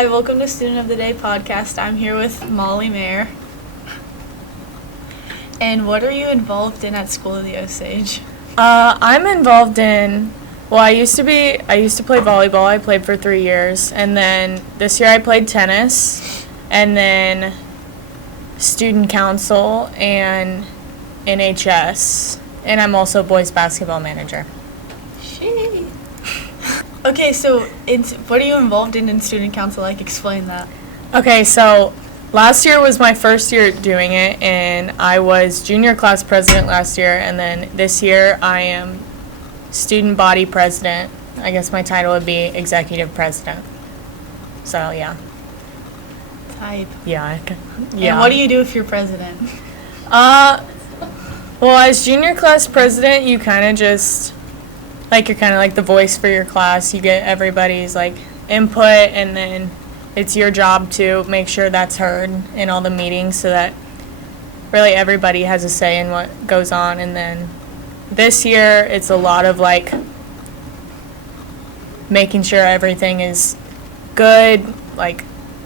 Hi, welcome to Student of the Day podcast. I'm here with Molly Mayer. And what are you involved in at School of the Osage? I'm involved in, I used to play volleyball. I played for 3 years. And then this year I played tennis. And then student council and NHS. And I'm also boys basketball manager. Okay, so what are you involved in student council? Explain that. Okay, so last year was my first year doing it, and I was junior class president last year, and then this year I am student body president. I guess my title would be executive president. So, yeah. Type. Yeah. And what do you do if you're president? As junior class president, you kind of just, you're kind of like the voice for your class. You get everybody's, input, and then it's your job to make sure that's heard in all the meetings so that really everybody has a say in what goes on. And then this year, it's a lot of, making sure everything is good,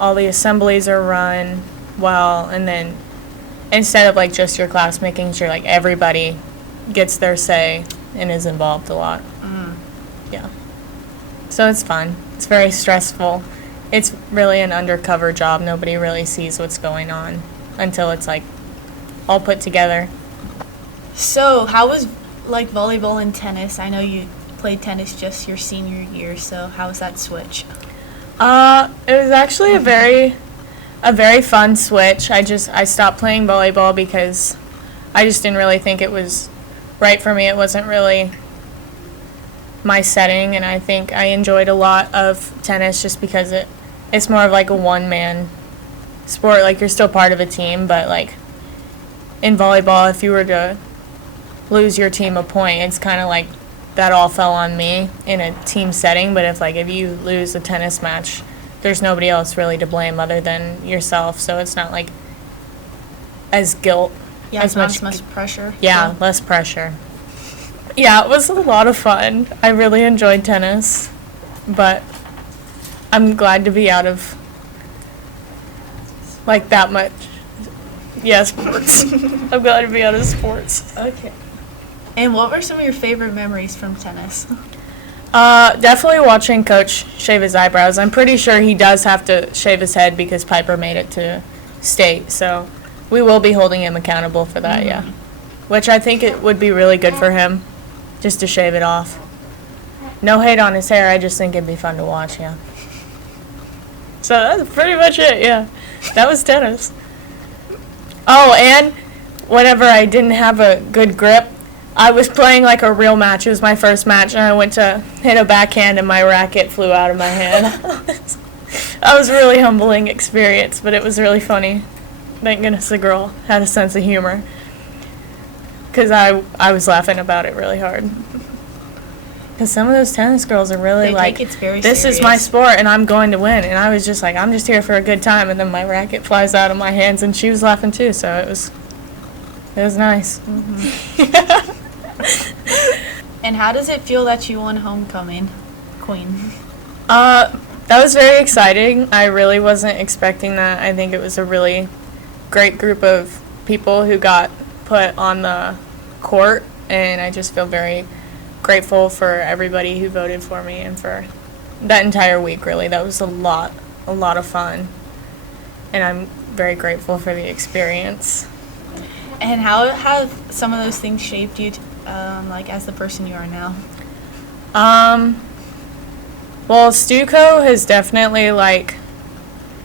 all the assemblies are run well, and then instead of, just your class, making sure, everybody gets their say and is involved a lot. Yeah. So it's fun. It's very stressful. It's really an undercover job. Nobody really sees what's going on until it's, all put together. So how was, volleyball and tennis? I know you played tennis just your senior year, so how was that switch? It was actually a very fun switch. I stopped playing volleyball because I just didn't really think it was right for me. It wasn't really my setting, and I think I enjoyed a lot of tennis just because it's more of a one-man sport. You're still part of a team, but in volleyball, if you were to lose your team a point, it's kind of that all fell on me in a team setting. But if you lose a tennis match, there's nobody else really to blame other than yourself, so it's not as guilt. Yeah, it's not as much pressure. Yeah, less pressure. Yeah, it was a lot of fun. I really enjoyed tennis, but I'm glad to be out of that much. Yeah, sports. I'm glad to be out of sports. Okay. And what were some of your favorite memories from tennis? Definitely watching Coach shave his eyebrows. I'm pretty sure he does have to shave his head because Piper made it to state, so we will be holding him accountable for that, yeah. Which I think it would be really good for him, just to shave it off. No hate on his hair, I just think it'd be fun to watch, yeah. So that's pretty much it, yeah. That was tennis. Oh, and whenever I didn't have a good grip, I was playing a real match. It was my first match, and I went to hit a backhand, and my racket flew out of my hand. That was a really humbling experience, but it was really funny. Thank goodness the girl had a sense of humor, because I was laughing about it really hard. Because some of those tennis girls are really take it very this serious. Is my sport, and I'm going to win. And I was just I'm just here for a good time, and then my racket flies out of my hands, and she was laughing too, so it was nice. Mm-hmm. And how does it feel that you won homecoming queen? That was very exciting. I really wasn't expecting that. I think it was a really great group of people who got put on the court, and I just feel very grateful for everybody who voted for me and for that entire week, really. That was a lot of fun, and I'm very grateful for the experience. And how have some of those things shaped you as the person you are now? Stuco has definitely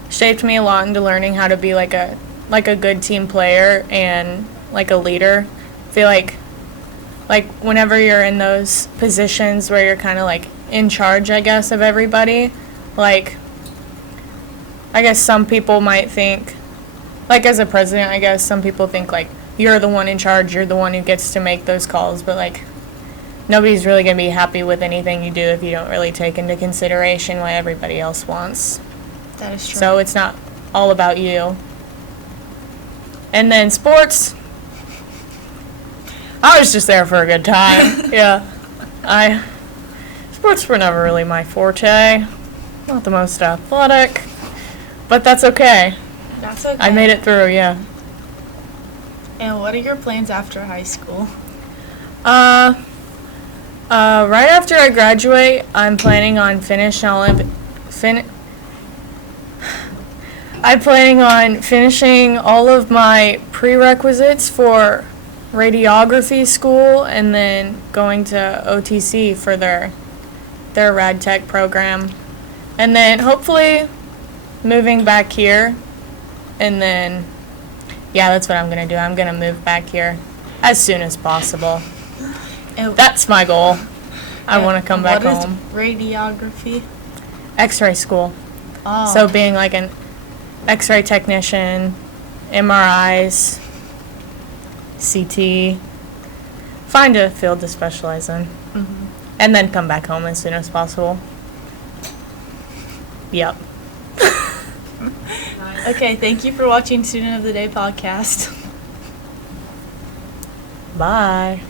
shaped me a lot into learning how to be a good team player and a leader. I feel whenever you're in those positions where you're kind of in charge, I guess, of everybody, I guess some people might think, as a president, I guess some people think you're the one in charge, you're the one who gets to make those calls, but nobody's really going to be happy with anything you do if you don't really take into consideration what everybody else wants. That is true. So it's not all about you. And then sports, I was just there for a good time. Yeah. Sports were never really my forte. Not the most athletic. But that's okay. That's okay. I made it through, yeah. And what are your plans after high school? Right after I graduate, I'm planning on I'm planning on finishing all of my prerequisites for radiography school and then going to OTC for their rad tech program. And then hopefully moving back here. And then, yeah, that's what I'm going to do. I'm going to move back here as soon as possible. And That's my goal. I want to come back home. What is radiography? X-ray school. Oh. So being like an X-ray technician, MRIs, CT, find a field to specialize in, and then come back home as soon as possible. Yep. Okay, thank you for watching Student of the Day podcast. Bye.